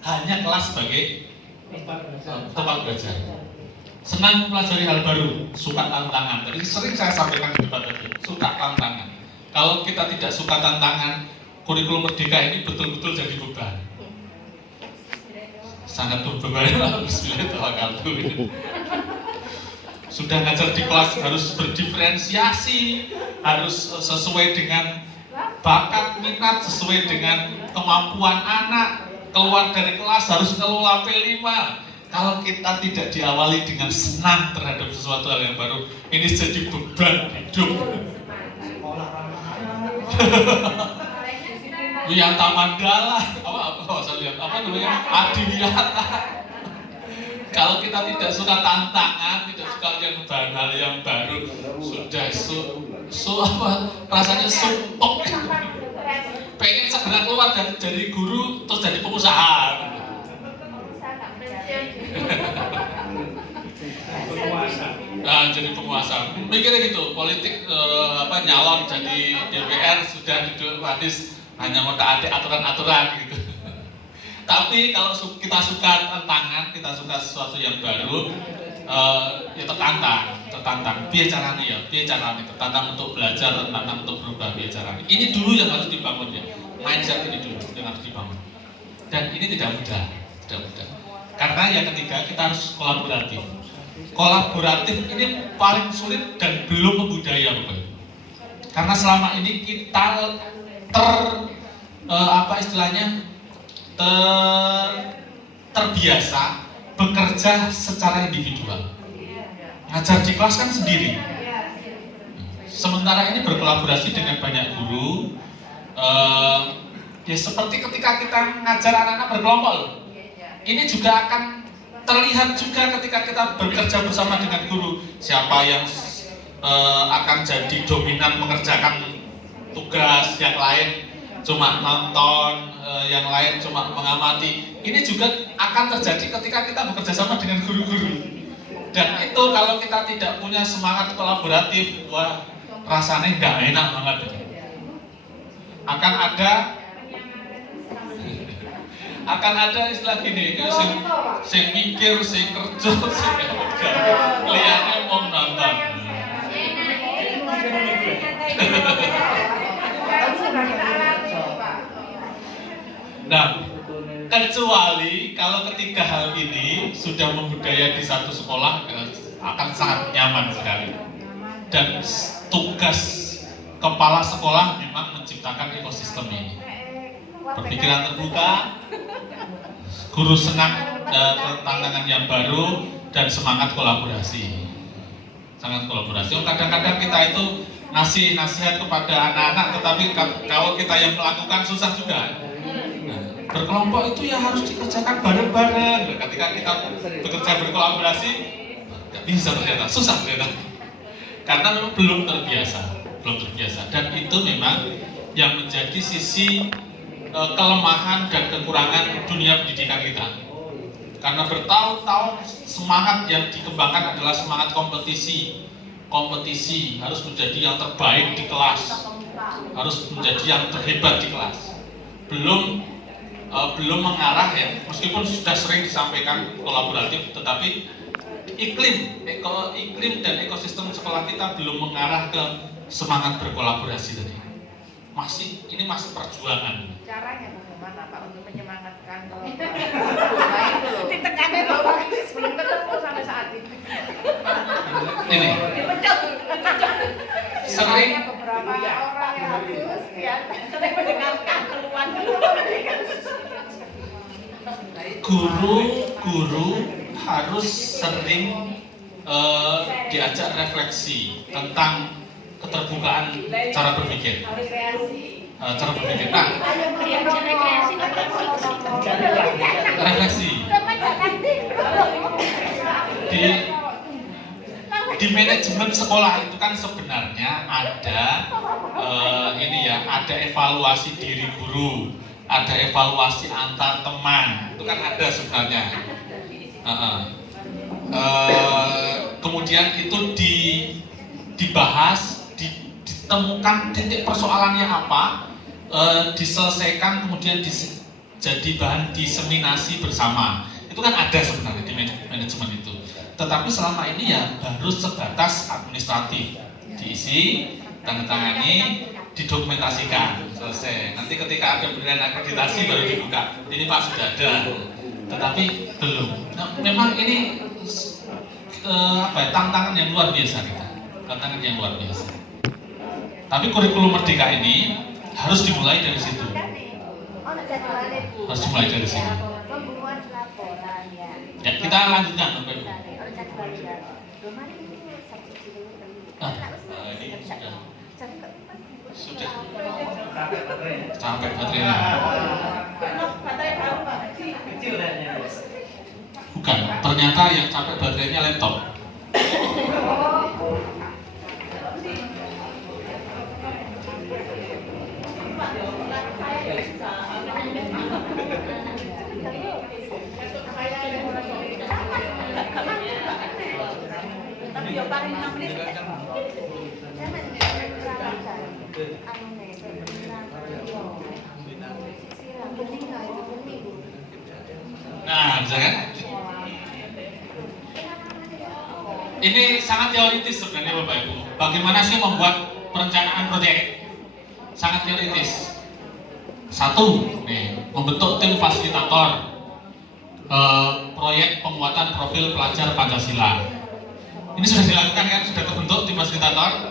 hanya kelas sebagai tempat belajar. Senang mempelajari hal baru, suka tantangan. Tadi sering saya sampaikan di debat tadi, suka tantangan. Kalau kita tidak suka tantangan, kurikulum merdeka ini betul-betul jadi beban. Sangat berbahaya. Bismillahirrahmanirrahim. Sudah ngajar di kelas harus berdiferensiasi, harus sesuai dengan bakat, minat, sesuai dengan kemampuan anak. Keluar dari kelas harus ngelola P5. Kalau kita tidak diawali dengan senang terhadap sesuatu hal yang baru, ini jadi beban hidup. Wiyata Mandala, apa namanya? Adiwiyata. Kalau kita tidak suka tantangan, tidak suka yang hal yang baru, sudah rasanya sumpuk. Pengen segera keluar dari guru terus jadi pengusaha. Nah, jadi penguasa. Mikirnya gitu, politik nyalon jadi DPR sudah duduk manis hanya ngotak-atik aturan-aturan gitu. Tapi kalau kita suka tantangan, kita suka sesuatu yang baru, ya tertantang. Biar caranya, tertantang untuk belajar, tertantang untuk berubah biar. Ini dulu yang harus dibangun ya, mindset ini dulu yang harus dibangun. Dan ini tidak mudah. Karena yang ketiga kita harus kolaboratif. Kolaboratif ini paling sulit dan belum membudaya Bapak. Karena selama ini kita terbiasa bekerja secara individual. Ngajar di kelas kan sendiri. Sementara ini berkolaborasi dengan banyak guru. Ya seperti ketika kita ngajar anak-anak berkelompok. Ini juga akan terlihat juga ketika kita bekerja bersama dengan guru. Siapa yang akan jadi dominan mengerjakan tugas, yang lain cuma nonton, yang lain cuma mengamati. Ini juga akan terjadi ketika kita bekerja sama dengan guru-guru. Dan itu kalau kita tidak punya semangat kolaboratif, wah rasanya nggak enak banget. Akan ada istilah gini, sing mikir, sing kerja, sing kelihatannya mau nonton. Nah, kecuali kalau ketiga hal ini sudah membudaya di satu sekolah, akan sangat nyaman sekali. Dan tugas kepala sekolah memang menciptakan ekosistem ini. Berpikiran terbuka, guru senang tantangan yang baru, dan semangat kolaborasi. Sangat kolaborasi. Kadang-kadang kita itu ngasih nasihat kepada anak-anak, tetapi kalau kita yang melakukan susah juga. Berkelompok itu ya harus dikerjakan bareng-bareng. Ketika kita bekerja berkolaborasi, nggak bisa ternyata, susah ternyata. Karena memang belum terbiasa. Dan itu memang yang menjadi sisi kelemahan dan kekurangan dunia pendidikan kita. Karena bertahun-tahun semangat yang dikembangkan adalah semangat kompetisi. Kompetisi harus menjadi yang terbaik di kelas, harus menjadi yang terhebat di kelas. Belum mengarah ya, meskipun sudah sering disampaikan kolaboratif, tetapi iklim dan ekosistem sekolah kita belum mengarah ke semangat berkolaborasi tadi. Ini masih perjuangan. Caranya bagaimana Pak untuk menyemangatkan Ditekannya Bapak belum ketemu sampai saat ini. Ini sering Beberapa orang yang harus sering mendengarkan keluhan. Guru harus sering diajak refleksi tentang keterbukaan cara berpikir. Cara berpikir. Nah, refleksi. Di manajemen sekolah itu kan sebenarnya ada ada evaluasi diri guru, ada evaluasi antar teman, itu kan ada sebenarnya. Kemudian itu dibahas, ditemukan titik persoalannya apa, diselesaikan, kemudian jadi bahan diseminasi bersama. Itu kan ada sebenarnya di manajemen itu. Tetapi selama ini ya baru sebatas administratif, diisi, tanda tangani, didokumentasikan, selesai. Nanti ketika ada berikan akreditasi baru dibuka. Ini Pak sudah ada, tetapi belum. Nah, memang ini tantangan yang luar biasa kita, tantangan yang luar biasa. Tapi kurikulum Merdeka ini harus dimulai dari situ. Harus dimulai dari situ. Ya, kita lanjutkan Bapak Ibu. Ini sudah sampai baterainya. Baterai baru Pak. Bukan, ternyata yang sampai baterainya laptop. Tapi ya paling 6 menit. Nah, bisa kan? Ini sangat teoritis sebenarnya Bapak Ibu. Bagaimana sih membuat perencanaan proyek? Sangat teoritis. Satu, membentuk tim fasilitator proyek penguatan profil pelajar Pancasila. Ini sudah dilakukan kan? Sudah terbentuk tim fasilitator.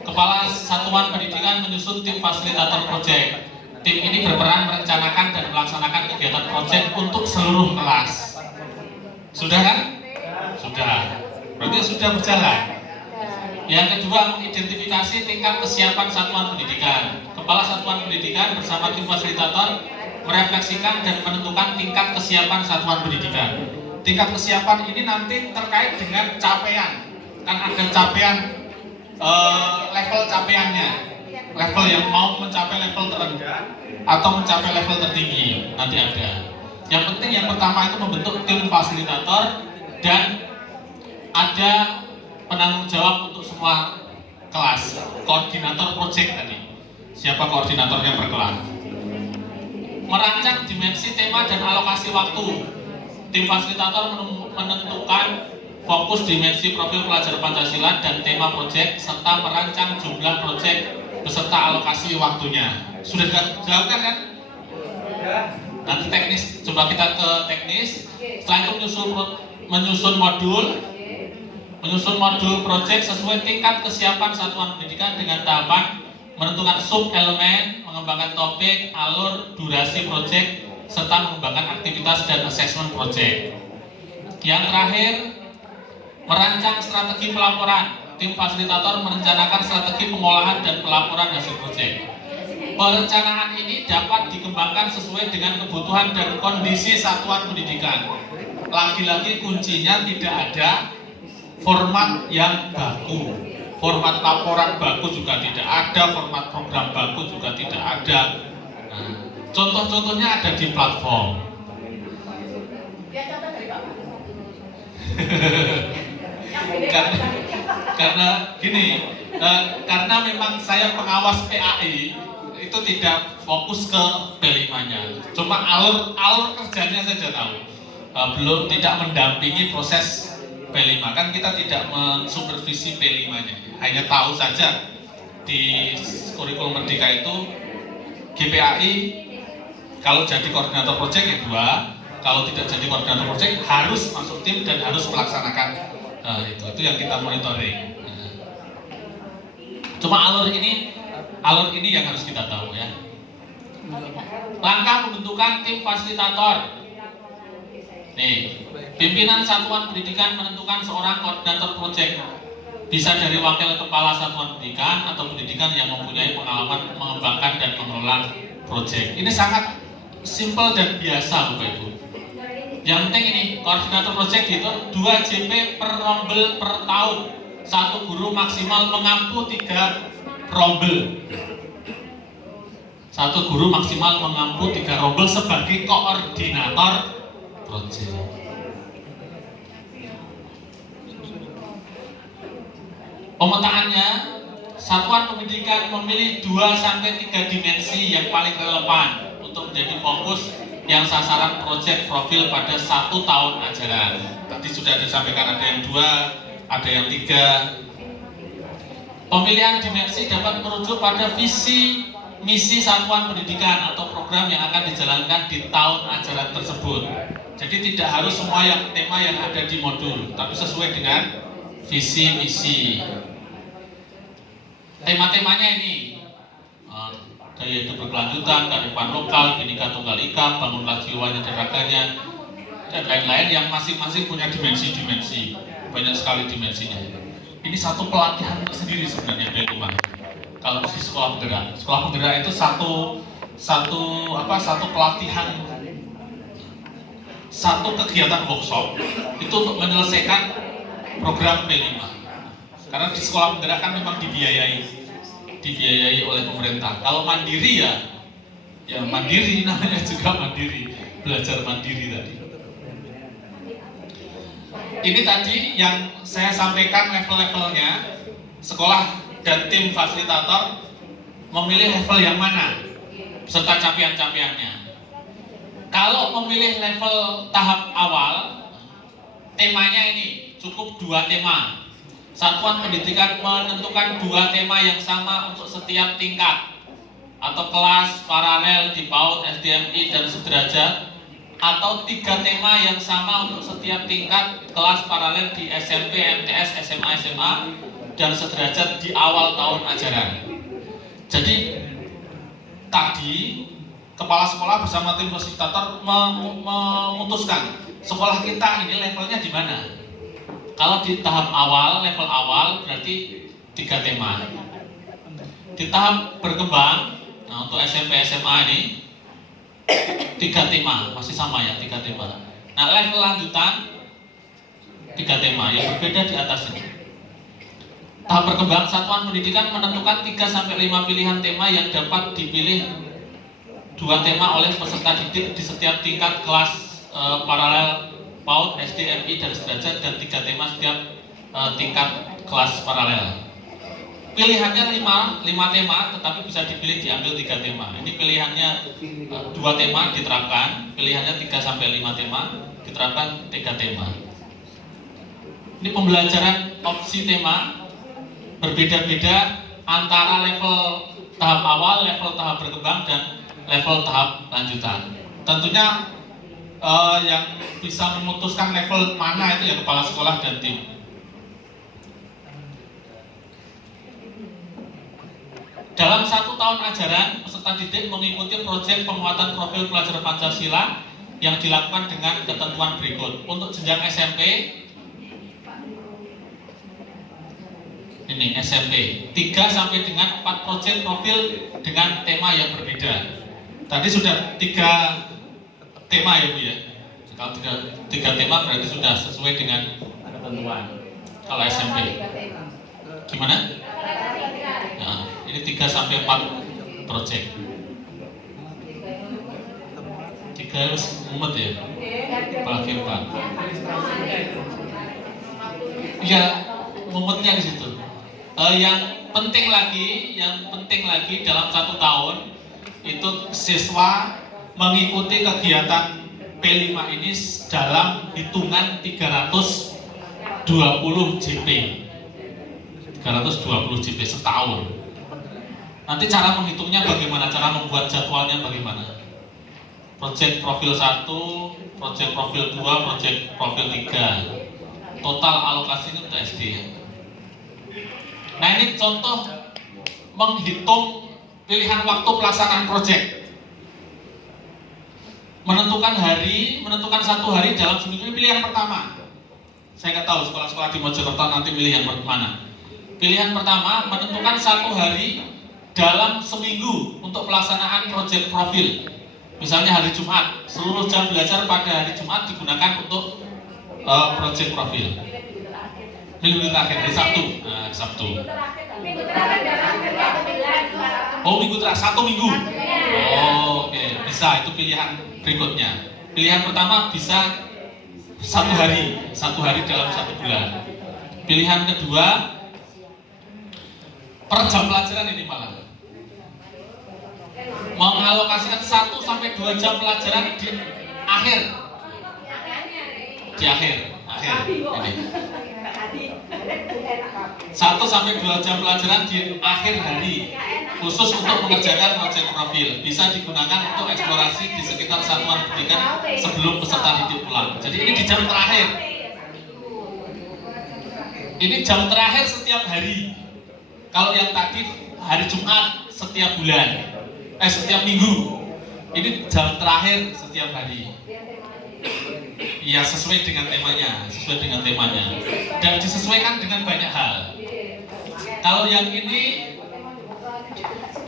Kepala Satuan Pendidikan menyusun tim fasilitator proyek. Tim ini berperan merencanakan dan melaksanakan kegiatan proyek untuk seluruh kelas. Sudah kan? Sudah. Berarti sudah berjalan. Yang kedua, mengidentifikasi tingkat kesiapan satuan pendidikan. Kepala Satuan Pendidikan bersama tim fasilitator merefleksikan dan menentukan tingkat kesiapan satuan pendidikan. Tingkat kesiapan ini nanti terkait dengan capaian. Kan ada capaian level capaiannya, level yang mau mencapai level terendah atau mencapai level tertinggi, nanti ada. Yang penting yang pertama itu membentuk tim fasilitator dan ada penanggung jawab untuk semua kelas, koordinator proyek tadi. Siapa koordinatornya per kelas? Merancang dimensi tema dan alokasi waktu. Tim fasilitator menentukan fokus dimensi profil pelajar Pancasila dan tema proyek serta merancang jumlah proyek beserta alokasi waktunya. Sudah dilakukan kan? Nanti teknis, coba kita ke teknis. Setelah itu menyusun modul proyek sesuai tingkat kesiapan satuan pendidikan dengan tahapan menentukan sub elemen, mengembangkan topik, alur, durasi proyek serta mengembangkan aktivitas dan asesmen proyek. Yang terakhir, merancang strategi pelaporan. Tim fasilitator merencanakan strategi pengolahan dan pelaporan hasil proyek. Perencanaan ini dapat dikembangkan sesuai dengan kebutuhan dan kondisi satuan pendidikan. Lagi-lagi kuncinya tidak ada format yang baku. Format laporan baku juga tidak ada, format program baku juga tidak ada. Nah, contoh-contohnya ada di platform. karena gini, karena memang saya pengawas PAI itu tidak fokus ke P5-nya, cuma alur kerjanya saja tahu, belum tidak mendampingi proses P5. Kan kita tidak mensupervisi P5-nya, hanya tahu saja di kurikulum Merdeka itu GPAI kalau jadi koordinator proyek ya 2, kalau tidak jadi koordinator proyek harus masuk tim dan harus melaksanakan itu yang kita monitoring. Cuma alur ini yang harus kita tahu ya. Langkah pembentukan tim fasilitator. Nih, pimpinan satuan pendidikan menentukan seorang koordinator proyek. Bisa dari wakil kepala satuan pendidikan atau pendidikan yang mempunyai pengalaman mengembangkan dan mengelola proyek. Ini sangat simpel dan biasa Bapak Ibu. Yang penting ini, koordinator proyek itu 2 JP per rombel per tahun. 1 guru maksimal mengampu 3 rombel. 1 guru maksimal mengampu 3 rombel sebagai koordinator proyek. Pemetaannya, satuan pendidikan memilih 2-3 dimensi yang paling relevan untuk menjadi fokus yang sasaran proyek profil pada 1 tahun ajaran. Tadi sudah disampaikan ada yang 2, ada yang 3. Pemilihan dimensi dapat merujuk pada visi misi satuan pendidikan atau program yang akan dijalankan di tahun ajaran tersebut. Jadi tidak harus semua yang tema yang ada di modul, tapi sesuai dengan visi misi. Tema-temanya ini gaya hidup berkelanjutan, kearifan lokal, Bhinneka Tunggal Ika, bangunlah jiwanya dan raganya, dan lain-lain yang masing-masing punya dimensi-dimensi, banyak sekali dimensinya. Ini satu pelatihan sendiri sebenarnya dari rumah. Kalau di sekolah penggerak itu satu pelatihan, satu kegiatan workshop itu untuk menyelesaikan program P5. Karena di sekolah penggerak kan memang dibiayai oleh pemerintah. Kalau mandiri ya mandiri, namanya juga mandiri, belajar mandiri tadi. Ini tadi yang saya sampaikan level-levelnya. Sekolah dan tim fasilitator memilih level yang mana serta capaian-capaiannya. Kalau memilih level tahap awal, temanya ini cukup 2 tema. Satuan pendidikan menentukan 2 tema yang sama untuk setiap tingkat atau kelas paralel di PAUD, SDMI, dan sederajat, atau 3 tema yang sama untuk setiap tingkat kelas paralel di SMP, MTS, SMA, dan sederajat di awal tahun ajaran. Jadi tadi kepala sekolah bersama tim fasilitator memutuskan sekolah kita ini levelnya di mana. Kalau di tahap awal, level awal berarti 3 tema. Di tahap berkembang, nah untuk SMP SMA ini 3 tema, masih sama ya, 3 tema. Nah level lanjutan 3 tema yang berbeda di atasnya. Tahap berkembang, satuan pendidikan menentukan 3-5 pilihan tema yang dapat dipilih 2 tema oleh peserta didik di setiap tingkat kelas paralel PAUD, SDMI, dan sederajat, dan 3 tema setiap tingkat kelas paralel. Pilihannya 5 tema, tetapi bisa dipilih diambil 3 tema. Ini pilihannya 2 tema diterapkan, pilihannya 3-5 tema diterapkan 3 tema. Ini pembelajaran opsi tema berbeda-beda antara level tahap awal, level tahap berkembang, dan level tahap lanjutan. Tentunya yang bisa memutuskan level mana itu ya kepala sekolah dan tim. Dalam 1 tahun ajaran, peserta didik mengikuti proyek penguatan profil pelajar Pancasila yang dilakukan dengan ketentuan berikut. Untuk jenjang SMP, ini SMP 3 sampai dengan 4 proyek profil dengan tema yang berbeda. Tadi sudah 3 tema ya Bu ya. Kalau 3 tema berarti sudah sesuai dengan ketentuan. Kalau SMP gimana? Nah, ini 3 sampai 4 proyek. 3 harus mumet ya. Apalagi 4. Ya, mumetnya di situ. Yang penting lagi dalam 1 tahun itu siswa mengikuti kegiatan P5 ini dalam hitungan 320 JP. 320 JP setahun. Nanti cara menghitungnya bagaimana? Cara membuat jadwalnya bagaimana? Proyek profil 1, proyek profil 2, proyek profil 3. Total alokasi ini untuk SD ya. Nah ini contoh menghitung pilihan waktu pelaksanaan proyek. Menentukan 1 hari dalam seminggu ini pilihan pertama. Saya nggak tahu sekolah-sekolah di Mojokerto nanti pilih yang mana. Pilihan pertama menentukan 1 hari dalam seminggu untuk pelaksanaan proyek profil. Misalnya hari Jumat, seluruh jam belajar pada hari Jumat digunakan untuk proyek profil. Minggu terakhir, hari Sabtu. Nah, Sabtu. Oh, minggu terakhir, 1 minggu. Oh, oke. Bisa, itu pilihan berikutnya. Pilihan pertama bisa 1 hari dalam 1 bulan. Pilihan kedua, per jam pelajaran ini malah. mengalokasikan 1 sampai 2 jam pelajaran di akhir. Di akhir ini. 1 sampai 2 jam pelajaran di akhir hari khusus untuk mengerjakan proyek profil, bisa digunakan untuk eksplorasi di sekitar satuan pendidikan sebelum peserta didik pulang. Jadi ini di jam terakhir. Ini jam terakhir setiap hari. Kalau yang tadi hari Jumat setiap bulan, setiap minggu. Ini jam terakhir setiap hari. Ya sesuai dengan temanya, dan disesuaikan dengan banyak hal. Kalau yang ini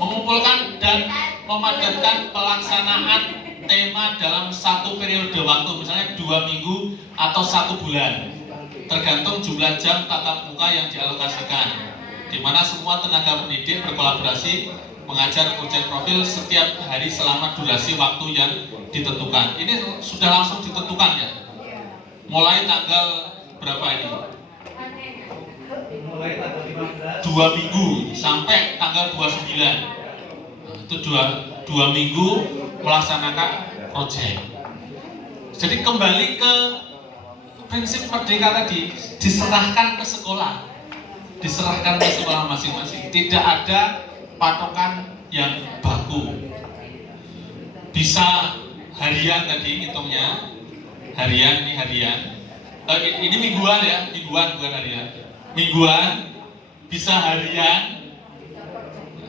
mengumpulkan dan memadatkan pelaksanaan tema dalam satu periode waktu, misalnya 2 minggu atau 1 bulan, tergantung jumlah jam tatap muka yang dialokasikan, di mana semua tenaga pendidik berkolaborasi mengajar proyek profil setiap hari selama durasi waktu yang ditentukan. Ini sudah langsung ditentukan ya. Mulai tanggal berapa ini? Mulai tanggal 15. 2 minggu sampai tanggal 29. Nah, itu 2 minggu melaksanakan proyek. Jadi kembali ke prinsip merdeka tadi, diserahkan ke sekolah. Diserahkan ke sekolah masing-masing. Tidak ada patokan yang baku. Bisa harian tadi hitungnya, harian ini harian. Ini mingguan ya, mingguan bukan harian. Mingguan, bisa harian.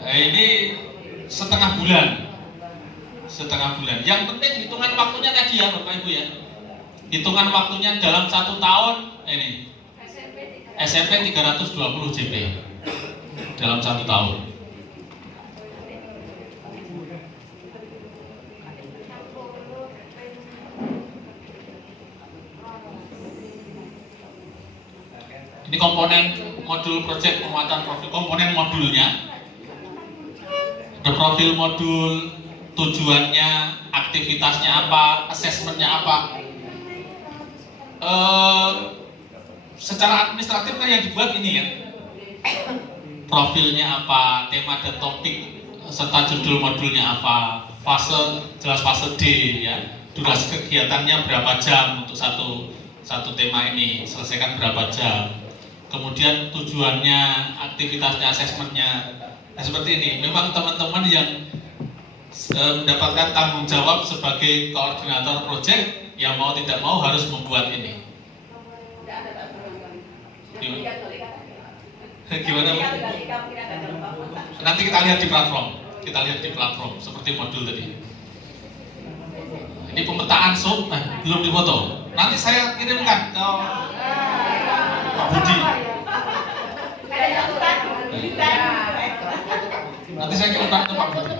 Ini setengah bulan. Setengah bulan. Yang penting hitungan waktunya tadi ya Bapak Ibu ya. Hitungan waktunya dalam 1 tahun ini. SMP 320 JP dalam 1 tahun. Ini komponen modul proyek penguatan profil, komponen modulnya. Ada profil modul, tujuannya, aktivitasnya apa, asesmennya apa. Secara administratif kan yang dibuat ini ya. Profilnya apa, tema dan topik, serta judul modulnya apa, fase, jelas fase D ya. Durasi kegiatannya berapa jam untuk satu tema ini, selesaikan berapa jam. Kemudian tujuannya, aktivitasnya, asesmennya, nah, seperti ini. Memang teman-teman yang mendapatkan tanggung jawab sebagai koordinator proyek, yang mau tidak mau harus membuat ini. Gimana? Nanti kita lihat di platform, seperti modul tadi. Ini pemetaan sub, belum difoto. Nanti saya kirimkan ke Pak Budi. Nanti saya kirimkan ke Pak Budi.